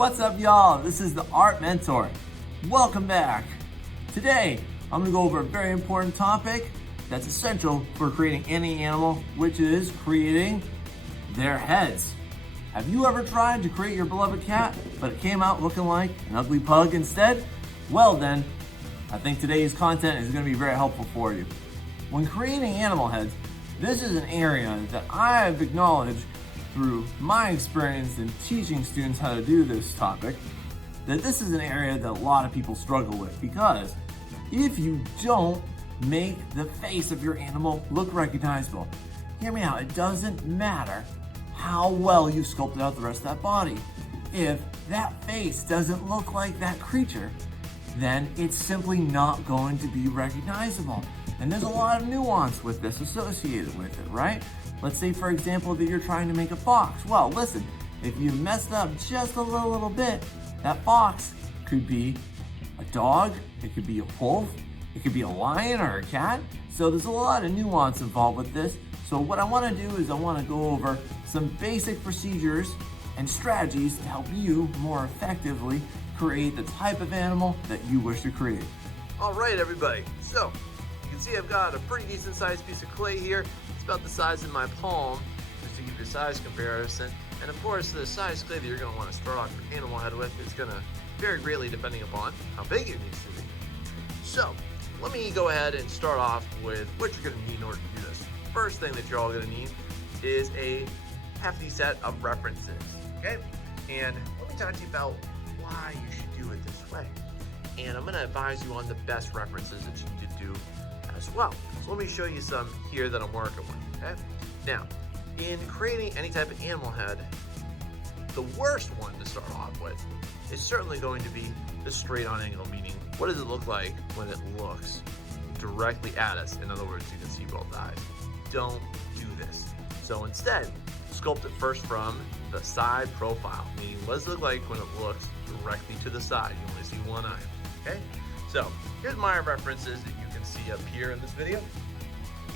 What's up, y'all? This is the Art Mentor. Welcome back. Today, I'm gonna go over a very important topic that's essential for creating any animal, which is creating their heads. Have you ever tried to create your beloved cat, but it came out looking like an ugly pug instead? Well then, I think today's content is gonna be very helpful for you. When creating animal heads, this is an area that I've acknowledged through my experience in teaching students how to do this topic, that this is an area that a lot of people struggle with, because if you don't make the face of your animal look recognizable, hear me out, it doesn't matter how well you sculpted out the rest of that body. If that face doesn't look like that creature, then it's simply not going to be recognizable. And there's a lot of nuance with this associated with it, right? Let's say, for example, that you're trying to make a fox. Well, listen, if you messed up just a little bit, that fox could be a dog, it could be a wolf, it could be a lion or a cat. So there's a lot of nuance involved with this. So what I want to do is I want to go over some basic procedures and strategies to help you more effectively create the type of animal that you wish to create. All right, everybody. So you can see I've got a pretty decent sized piece of clay here. It's about the size of my palm, just to give you a size comparison. And of course, the size clay that you're going to want to start off your animal head with is going to vary greatly depending upon how big it needs to be. So let me go ahead and start off with what you're going to need in order to do this. First thing that you're all going to need is a hefty set of references, okay? And let me talk to you about why you should do it this way. And I'm going to advise you on the best references that you need to do as well. So let me show you some here that I'm working with, okay? Now, in creating any type of animal head, the worst one to start off with is certainly going to be the straight on angle, meaning what does it look like when it looks directly at us? In other words, you can see both eyes. Don't do this. So instead, sculpt it first from the side profile, meaning what does it look like when it looks directly to the side? You only see one eye, okay? So here's my references that you can see up here in this video,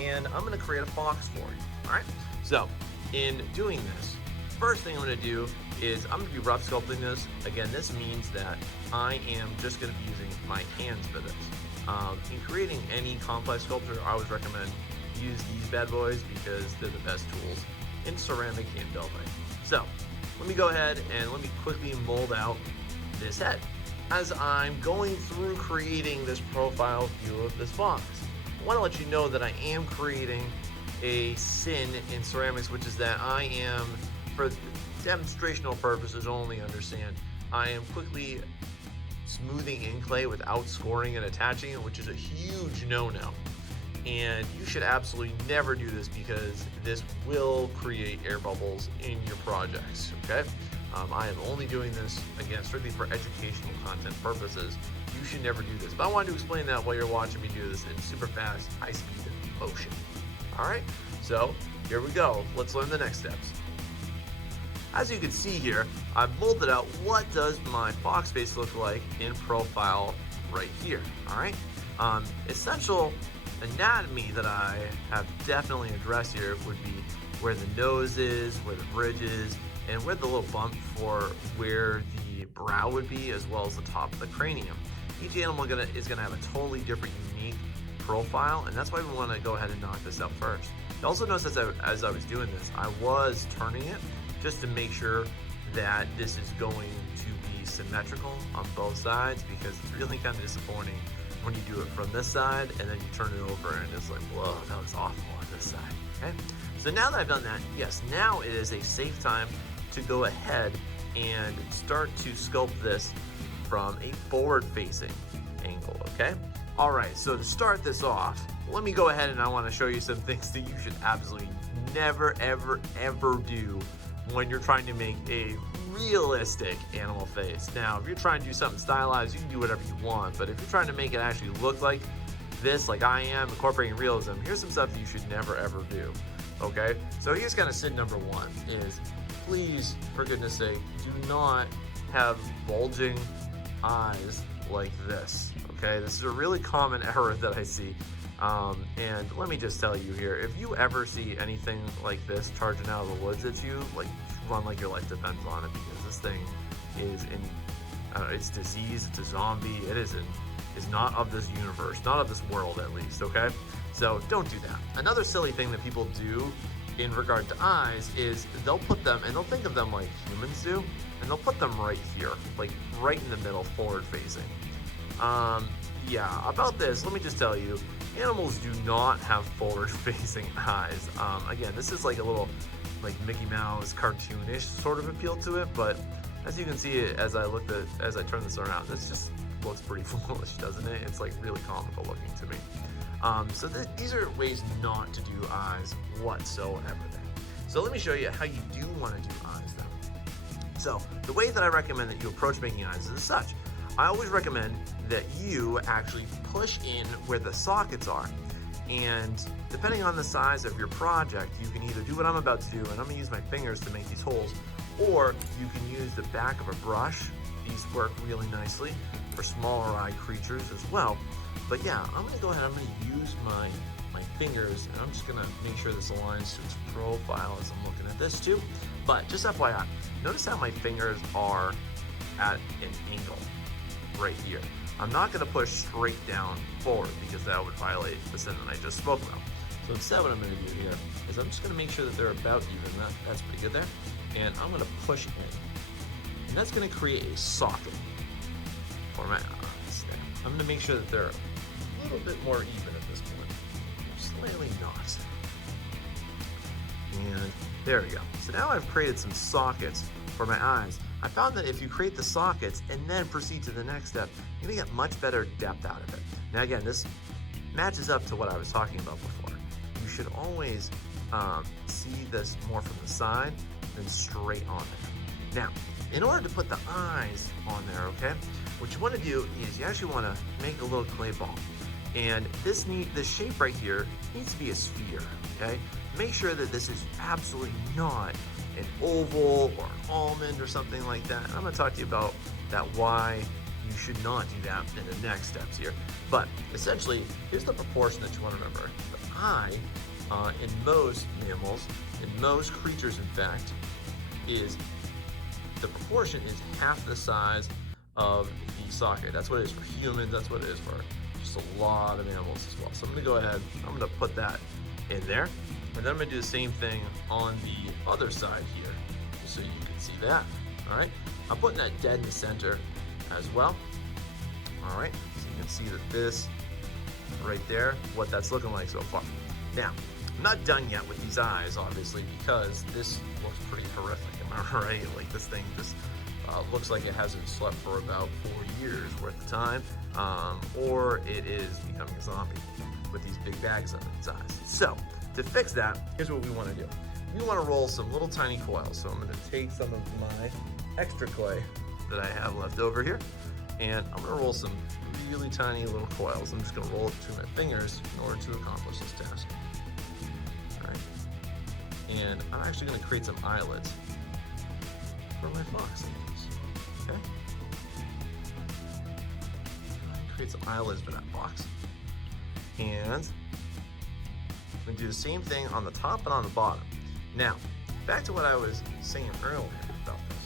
and I'm gonna create a fox for you, all right? So in doing this, first thing I'm gonna do is I'm gonna be rough sculpting this. Again, this means that I am just gonna be using my hands for this. In creating any complex sculpture, I always recommend use these bad boys because they're the best tools in ceramic and building. So let me go ahead and let me quickly mold out this head. As I'm going through creating this profile view of this fox, I want to let you know that I am creating a sin in ceramics, which is that I am, for demonstrational purposes only, understand, I am quickly smoothing in clay without scoring and attaching it, which is a huge no-no. And you should absolutely never do this because this will create air bubbles in your projects, okay? I am only doing this, again, strictly for educational content purposes. You should never do this. But I wanted to explain that while you're watching me do this in super fast, high-speed motion. All right, so here we go. Let's learn the next steps. As you can see here, I've molded out what does my fox face look like in profile right here, all right? Essential anatomy that I have definitely addressed here would be where the nose is, where the bridge is, and where the little bump for where the brow would be, as well as the top of the cranium. Each animal is gonna have a totally different, unique profile, and that's why we wanna go ahead and knock this out first. You also notice as I was doing this, I was turning it just to make sure that this is going to be symmetrical on both sides, because it's really kind of disappointing when you do it from this side and then you turn it over and it's like, whoa, that was awful on this side, okay? So now that I've done that, yes, now it is a safe time to go ahead and start to sculpt this from a forward-facing angle, okay? All right, so to start this off, let me go ahead and I want to show you some things that you should absolutely never, ever, ever do when you're trying to make a realistic animal face. Now, if you're trying to do something stylized, you can do whatever you want, but if you're trying to make it actually look like this, like I am, incorporating realism, here's some stuff that you should never, ever do, okay? So here's kind of sin number one is, please, for goodness sake, do not have bulging eyes like this, okay? This is a really common error that I see. And let me just tell you here, if you ever see anything like this charging out of the woods at you, like run like your life depends on it, because this thing is in, it's disease, it's a zombie, it is not of this universe, not of this world at least, okay? So don't do that. Another silly thing that people do in regard to eyes is they'll put them, and they'll think of them like humans do, and they'll put them right here, like right in the middle, forward facing. Yeah, about this, let me just tell you, animals do not have forward facing eyes. Again, this is like a little like Mickey Mouse cartoonish sort of appeal to it, but as you can see as I turn this around, this just looks pretty foolish, doesn't it? It's like really comical looking to me. So these are ways not to do eyes whatsoever then. So let me show you how you do want to do eyes then. So the way that I recommend that you approach making eyes is as such. I always recommend that you actually push in where the sockets are. And depending on the size of your project, you can either do what I'm about to do, and I'm gonna use my fingers to make these holes, or you can use the back of a brush. These work really nicely for smaller eye creatures as well. But yeah, I'm gonna go ahead, I'm gonna use my fingers, and I'm just gonna make sure this aligns to its profile as I'm looking at this too. But just FYI, notice how my fingers are at an angle right here. I'm not gonna push straight down forward because that would violate the sin that I just spoke about. So instead what I'm gonna do here is I'm just gonna make sure that they're about even. That's pretty good there. And I'm gonna push in. And that's gonna create a socket for my eyes there. I'm gonna make sure that they're a little bit more even at this point. Slightly not. And there we go. So now I've created some sockets for my eyes. I found that if you create the sockets and then proceed to the next step, you're gonna get much better depth out of it. Now again, this matches up to what I was talking about before. You should always see this more from the side than straight on there. Now, in order to put the eyes on there, okay, what you wanna do is you actually wanna make a little clay ball. And this shape right here needs to be a sphere, okay? Make sure that this is absolutely not an oval or an almond or something like that. And I'm gonna talk to you about that, why you should not do that in the next steps here. But essentially, here's the proportion that you wanna remember. The eye, in most mammals, in most creatures in fact, the proportion is half the size of the socket. That's what it is for humans, that's what it is for just a lot of animals as well. So I'm gonna go ahead, I'm gonna put that in there. And then I'm gonna do the same thing on the other side here, just so you can see that, all right? I'm putting that dead in the center as well, all right? So you can see that this right there, what that's looking like so far. Now, I'm not done yet with these eyes, obviously, because this looks pretty horrific, am I right? Like this thing just looks like it hasn't slept for about 4 years worth of time, or it is becoming a zombie with these big bags under its eyes. So, to fix that, here's what we want to do. We want to roll some little tiny coils. So I'm going to take some of my extra clay that I have left over here, and I'm going to roll some really tiny little coils. I'm just going to roll it between my fingers in order to accomplish this task. All right. And I'm actually going to create some eyelids for my fox. Okay. Create some eyelids for that fox. And I'm gonna do the same thing on the top and on the bottom. Now, back to what I was saying earlier about this.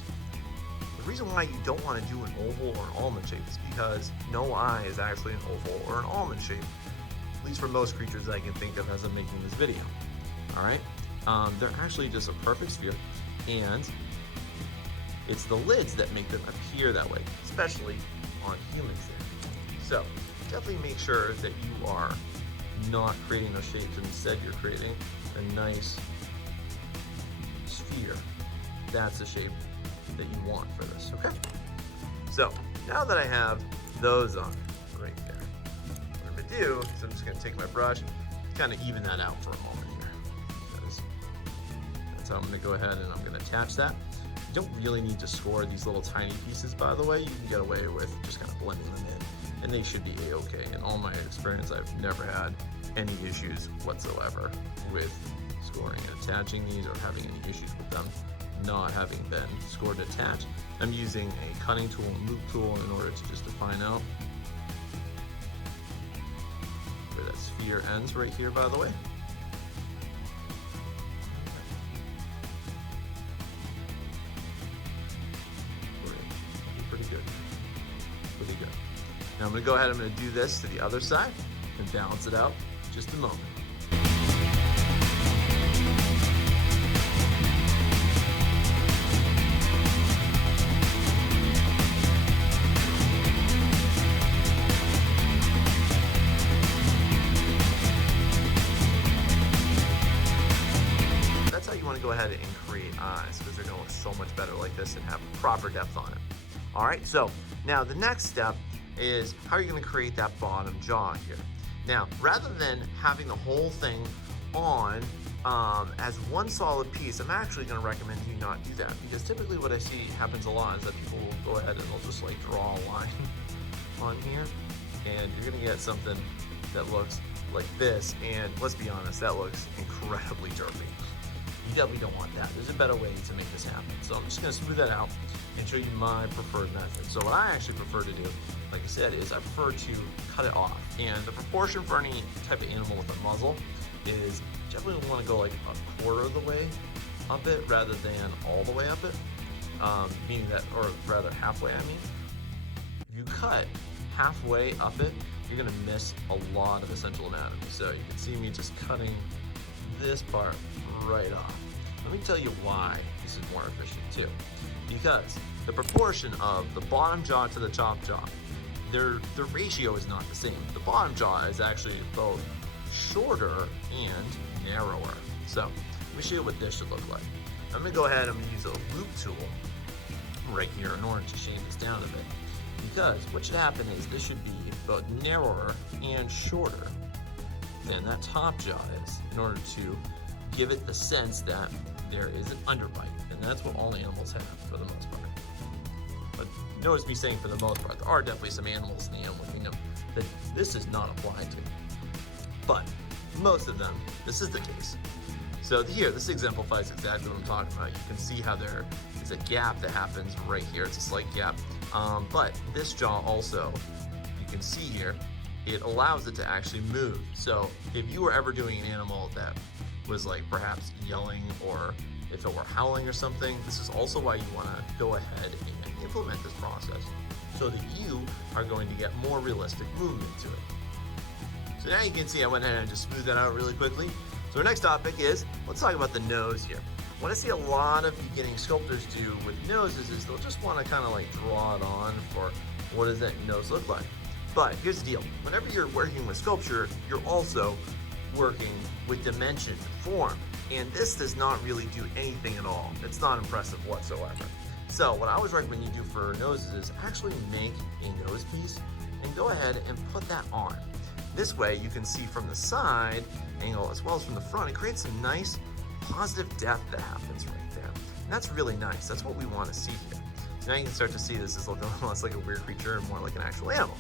The reason why you don't want to do an oval or an almond shape is because no eye is actually an oval or an almond shape, at least for most creatures that I can think of as I'm making this video. All right, they're actually just a perfect sphere, and it's the lids that make them appear that way, especially on humans there. So definitely make sure that you are not creating those shapes, and instead you're creating a nice sphere. That's the shape that you want for this, okay? So now that I have those on right there, what I'm gonna do is I'm just gonna take my brush, kind of even that out for a moment here. That's how I'm gonna go ahead and I'm gonna attach that. You don't really need to score these little tiny pieces, by the way. You can get away with just kind of blending them in, and they should be a-okay. In all my experience, I've never had any issues whatsoever with scoring and attaching these, or having any issues with them not having been scored and attached. I'm using a cutting tool and loop tool in order to just define out where that sphere ends right here, by the way. Now I'm gonna go ahead, I'm gonna do this to the other side and balance it out just a moment. That's how you wanna go ahead and create eyes, because they're gonna look so much better like this and have proper depth on it. All right, so now the next step is how are you gonna create that bottom jaw here? Now, rather than having the whole thing on as one solid piece, I'm actually gonna recommend you not do that, because typically what I see happens a lot is that people will go ahead and they'll just like draw a line on here, and you're gonna get something that looks like this, and let's be honest, that looks incredibly derpy. You definitely don't want that. There's a better way to make this happen. So I'm just gonna smooth that out and show you my preferred method. So what I actually prefer to do, like I said, is I prefer to cut it off. And the proportion for any type of animal with a muzzle is definitely want to go like a quarter of the way up it rather than all the way up it. Meaning that, or rather halfway, I mean. If you cut halfway up it, you're gonna miss a lot of essential anatomy. So you can see me just cutting this part right off. Let me tell you why this is more efficient too. Because the proportion of the bottom jaw to the top jaw, the ratio is not the same. The bottom jaw is actually both shorter and narrower. So let me show you what this should look like. I'm gonna go ahead and I'm gonna use a loop tool right here in order to shave this down a bit. Because what should happen is this should be both narrower and shorter than that top jaw is, in order to give it the sense that there is an underbite, and that's what all animals have for the most part. But notice me saying for the most part, there are definitely some animals in the animal kingdom that this does not apply to. But most of them, this is the case. So here, this exemplifies exactly what I'm talking about. You can see how there is a gap that happens right here. It's a slight gap. But this jaw also, you can see here, it allows it to actually move. So if you were ever doing an animal that was like perhaps yelling, or if it were howling or something, this is also why you want to go ahead and implement this process so that you are going to get more realistic movement to it. So now you can see I went ahead and just smoothed that out really quickly. So our next topic is, let's talk about the nose here. What I see a lot of beginning sculptors do with noses is they'll just want to kind of like draw it on for what does that nose look like. But here's the deal, whenever you're working with sculpture, you're also working with dimension and form. And this does not really do anything at all. It's not impressive whatsoever. So what I always recommend you do for noses is actually make a nose piece and go ahead and put that on. This way you can see from the side angle as well as from the front, it creates some nice positive depth that happens right there. And that's really nice. That's what we want to see here. So now you can start to see this is looking less like a weird creature and more like an actual animal.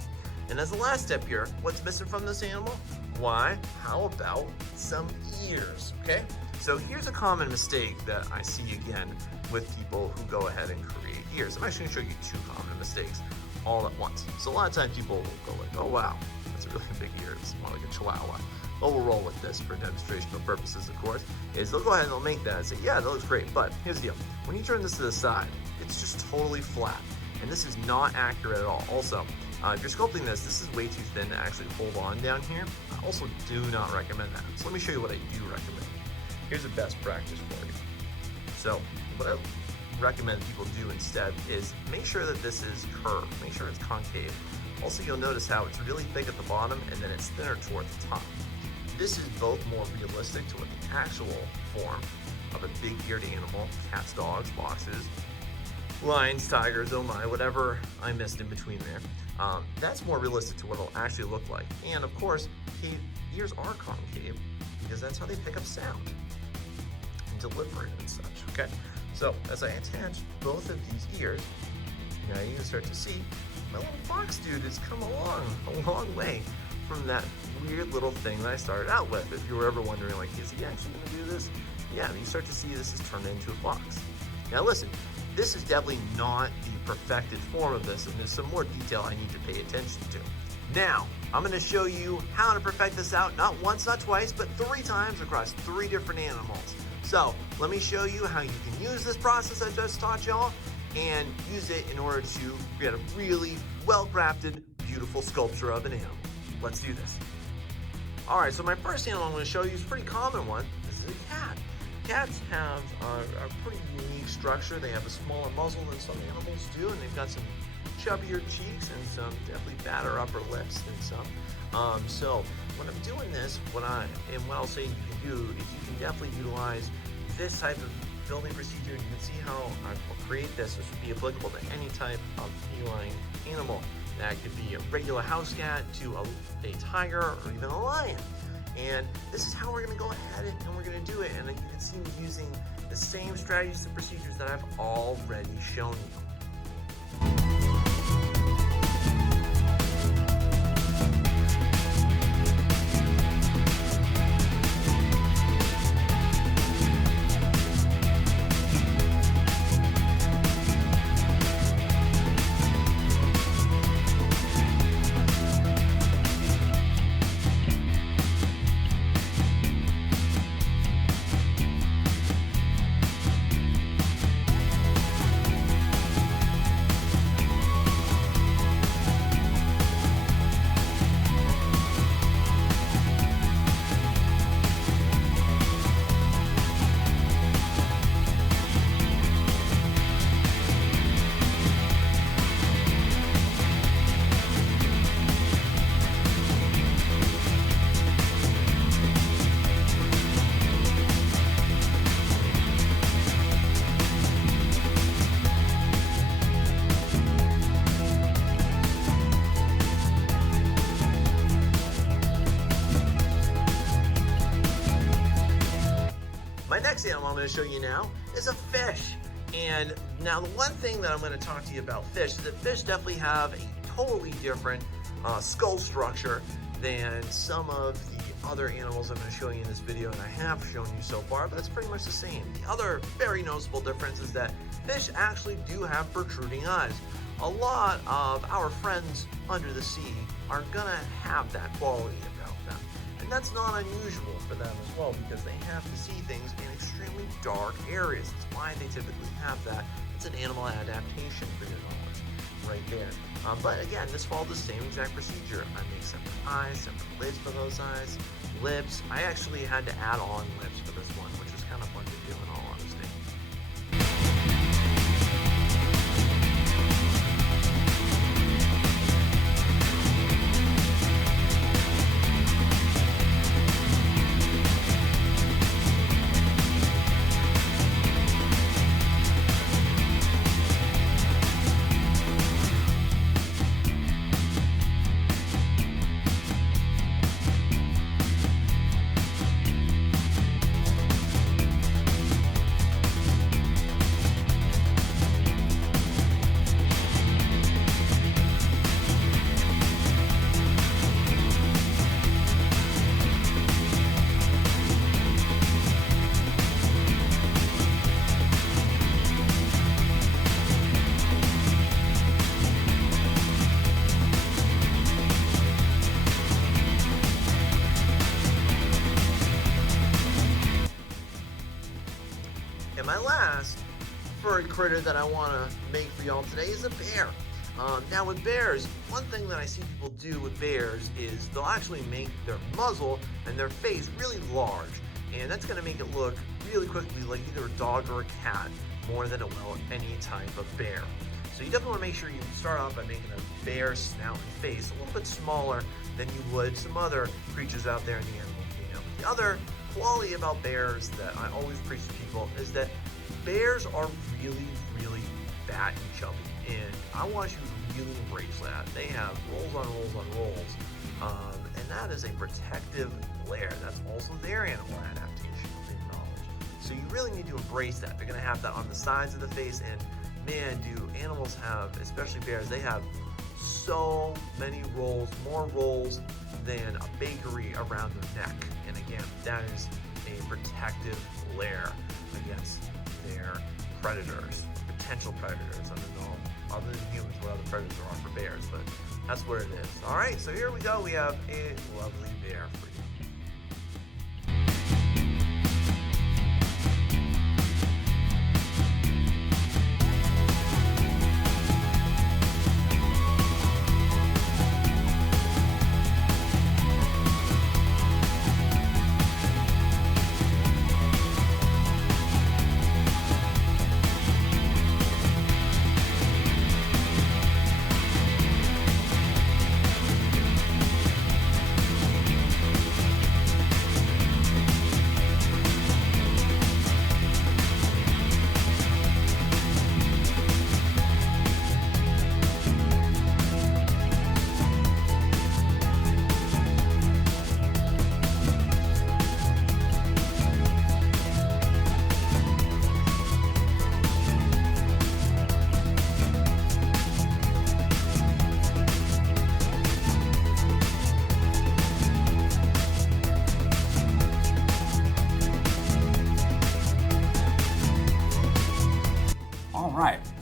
And as the last step here, what's missing from this animal? Why, how about some ears, okay? So here's a common mistake that I see again with people who go ahead and create ears. I'm actually gonna show you two common mistakes all at once. So a lot of times people will go like, oh wow, that's a really big ear, it's more like a chihuahua. But we'll roll with this for demonstrational purposes, of course, is they'll go ahead and they'll make that and say, yeah, that looks great, but here's the deal. When you turn this to the side, it's just totally flat. And this is not accurate at all. Also, if you're sculpting this, this is way too thin to actually hold on down here. I also do not recommend that. So let me show you what I do recommend. Here's a best practice for you. So what I recommend people do instead is make sure that this is curved, make sure it's concave. Also, you'll notice how it's really thick at the bottom and then it's thinner towards the top. This is both more realistic to what the actual form of a big-eared animal, cats, dogs, foxes, lions, tigers, oh my, whatever I missed in between there. That's more realistic to what it'll actually look like. And of course, ears are concave because that's how they pick up sound and deliver it and such, okay? So as I attach both of these ears, now you can start to see my little fox dude has come along a long way from that weird little thing that I started out with. If you were ever wondering, like, is he actually gonna do this? Yeah, you start to see this is turned into a fox. Now listen, this is definitely not the perfected form of this, and there's some more detail I need to pay attention to. Now, I'm gonna show you how to perfect this out, not once, not twice, but 3 times across 3 different animals. So, let me show you how you can use this process I just taught y'all and use it in order to create a really well-crafted, beautiful beautiful sculpture of an animal. Let's do this. All right, so my first animal I'm going to show you is a pretty common one. This is a cat. Cats have a pretty unique structure. They have a smaller muzzle than some animals do, and they've got some chubbier cheeks and some definitely fatter upper lips than some. So when I'm doing this, what I'll say you can do is you can definitely utilize this type of building procedure. You can see how I will create this. This would be applicable to any type of feline animal. That could be a regular house cat to a tiger or even a lion. And this is how we're going to go ahead and we're going to do it. And then you can see me using the same strategies and procedures that I've already shown you. My next animal I'm going to show you now is a fish. And now the one thing that I'm going to talk to you about fish is that fish definitely have a totally different skull structure than some of the other animals I'm going to show you in this video, and I have shown you so far, but it's pretty much the same. The other very noticeable difference is that fish actually do have protruding eyes. A lot of our friends under the sea are going to have that quality about them. And that's not unusual for them as well, because they have to see things in extremely dark areas. That's why they typically have that. It's an animal adaptation for your knowledge right there. But again, this follows the same exact procedure. I make separate eyes, separate lids for those eyes, lips. I actually had to add on lips for this one, which is kind of fun to do in all honesty. And my last furry critter that I want to make for y'all today is a bear. Now with bears, one thing that I see people do with bears is they'll actually make their muzzle and their face really large. And that's going to make it look really quickly like either a dog or a cat more than it will any type of bear. So you definitely want to make sure you start off by making a bear snout and face a little bit smaller than you would some other creatures out there in the animal kingdom. The other quality about bears that I always preach to people is that bears are really, really fat and chubby. And I want you to really embrace that. They have rolls on rolls on rolls. And that is a protective layer. That's also their animal adaptation in knowledge. So you really need to embrace that. They're going to have that on the sides of the face. And man, do animals have, especially bears, they have so many rolls, more rolls than a bakery around their neck. And again, that is a protective layer against their predators, potential predators. I don't know, other than humans, what other predators are for bears, but that's what it is. All right, so here we go. We have a lovely bear for you.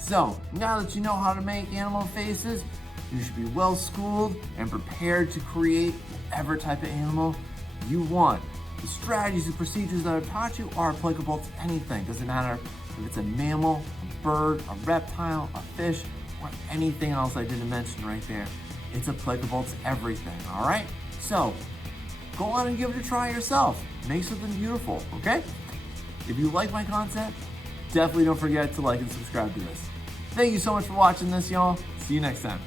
So now that you know how to make animal faces, you should be well schooled and prepared to create whatever type of animal you want. The strategies and procedures that I've taught you are applicable to anything. Doesn't matter if it's a mammal, a bird, a reptile, a fish, or anything else I didn't mention right there. It's applicable to everything, all right? So go on and give it a try yourself. Make something beautiful, okay? If you like my content, definitely don't forget to like and subscribe to this. Thank you so much for watching this, y'all. See you next time.